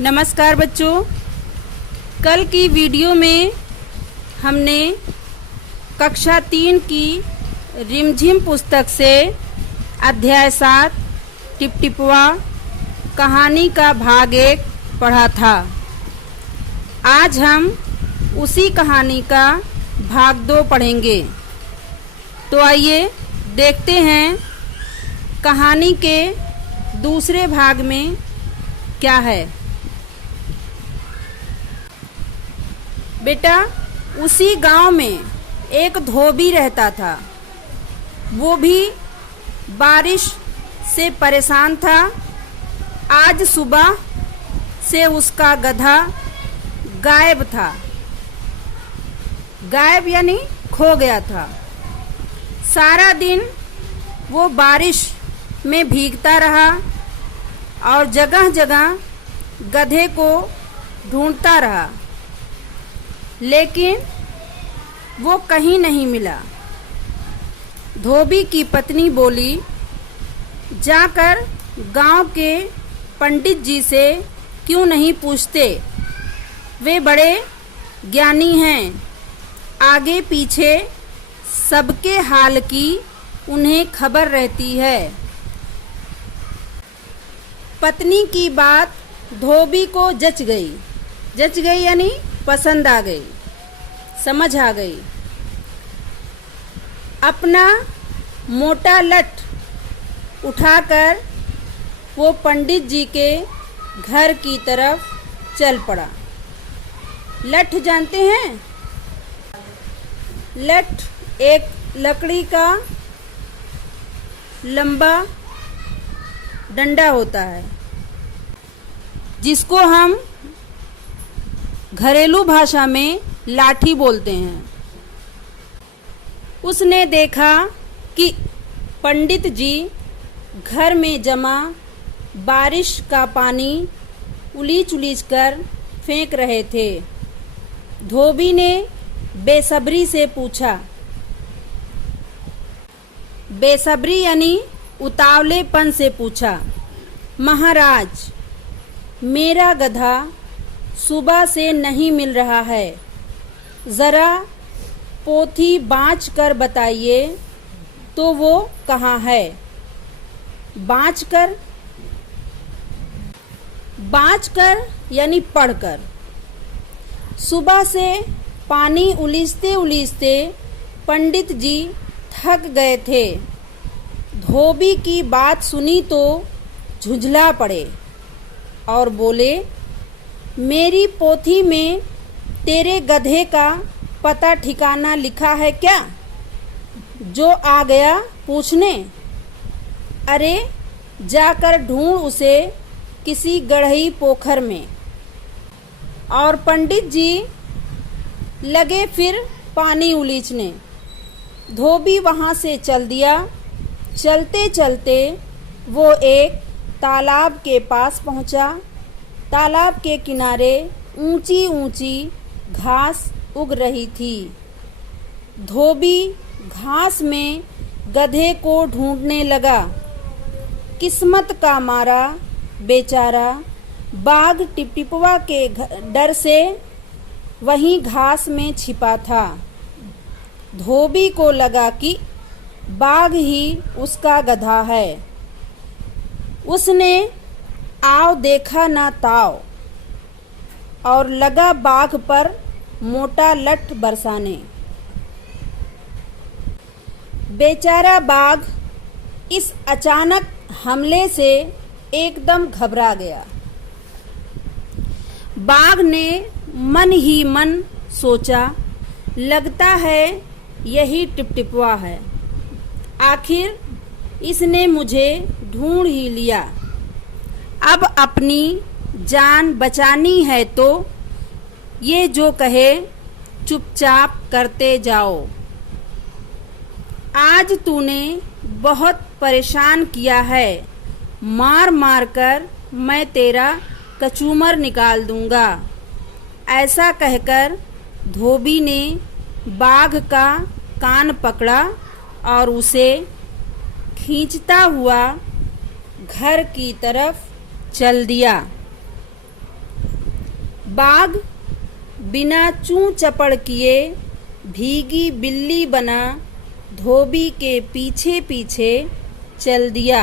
नमस्कार बच्चों, कल की वीडियो में हमने कक्षा 3 की रिमझिम पुस्तक से अध्याय 7 टिपटिपवा कहानी का भाग 1 पढ़ा था। आज हम उसी कहानी का भाग 2 पढ़ेंगे। तो आइए देखते हैं कहानी के दूसरे भाग में क्या है। बेटा, उसी गांव में एक धोबी रहता था। वो भी बारिश से परेशान था। आज सुबह से उसका गधा गायब था। गायब यानी खो गया था। सारा दिन वो बारिश में भीगता रहा और जगह जगह गधे को ढूंढता रहा, लेकिन वो कहीं नहीं मिला। धोबी की पत्नी बोली, जाकर गांव के पंडित जी से क्यों नहीं पूछते? वे बड़े ज्ञानी हैं, आगे पीछे सबके हाल की उन्हें खबर रहती है। पत्नी की बात धोबी को जच गई यानी पसंद आ गई, समझ आ गई। अपना मोटा लठ उठाकर वो पंडित जी के घर की तरफ चल पड़ा। लठ जानते हैं? लठ एक लकड़ी का लंबा डंडा होता है, जिसको हम घरेलू भाषा में लाठी बोलते हैं। उसने देखा कि पंडित जी घर में जमा बारिश का पानी उलीच कर फेंक रहे थे। धोबी ने बेसब्री से पूछा, बेसब्री यानी उतावलेपन से पूछा, महाराज, मेरा गधा सुबह से नहीं मिल रहा है। जरा पोथी बाँच कर बताइए तो वो कहाँ है? बाँच कर यानी पढ़कर। सुबह से पानी उलीचते पंडित जी थक गए थे। धोबी की बात सुनी तो झुंझला पड़े और बोले, मेरी पोथी में तेरे गधे का पता ठिकाना लिखा है क्या, जो आ गया पूछने? अरे जाकर ढूंढ उसे किसी गढ़ई पोखर में। और पंडित जी लगे फिर पानी उलीचने। धोबी वहाँ से चल दिया। चलते चलते वो एक तालाब के पास पहुँचा। तालाब के किनारे ऊंची ऊंची घास उग रही थी। धोबी घास में गधे को ढूंढने लगा। किस्मत का मारा बेचारा बाघ टिपटिपवा के डर से वहीं घास में छिपा था। धोबी को लगा कि बाघ ही उसका गधा है। उसने आओ देखा ना ताव और लगा बाघ पर मोटा लठ बरसाने। बेचारा बाघ इस अचानक हमले से एकदम घबरा गया। बाघ ने मन ही मन सोचा, लगता है यही टिपटिपवा है। आखिर इसने मुझे ढूंढ ही लिया। अब अपनी जान बचानी है तो ये जो कहे चुपचाप करते जाओ। आज तूने बहुत परेशान किया है, मार मार कर मैं तेरा कचूमर निकाल दूंगा। ऐसा कहकर धोबी ने बाघ का कान पकड़ा और उसे खींचता हुआ घर की तरफ चल दिया। बाघ बिना चूं चपड़ किए भीगी बिल्ली बना धोबी के पीछे पीछे चल दिया।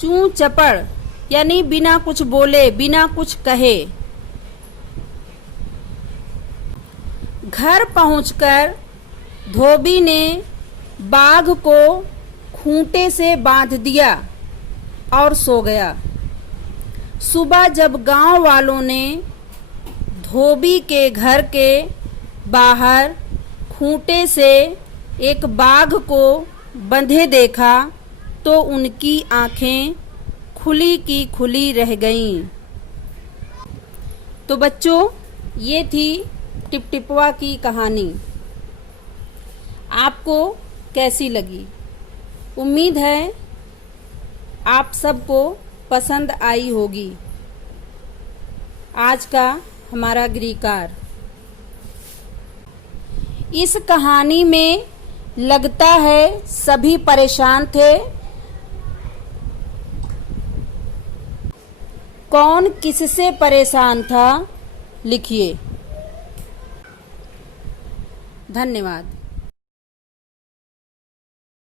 चूं चपड़ यानी बिना कुछ बोले, बिना कुछ कहे। घर पहुंचकर धोबी ने बाघ को खूंटे से बांध दिया और सो गया। सुबह जब गांव वालों ने धोबी के घर के बाहर खूंटे से एक बाघ को बंधे देखा तो उनकी आंखें खुली की खुली रह गईं। तो बच्चों, ये थी टिपटिपवा की कहानी। आपको कैसी लगी? उम्मीद है आप सबको पसंद आई होगी। आज का हमारा गृहकार। इस कहानी में लगता है सभी परेशान थे। कौन किससे परेशान था, लिखिए। धन्यवाद।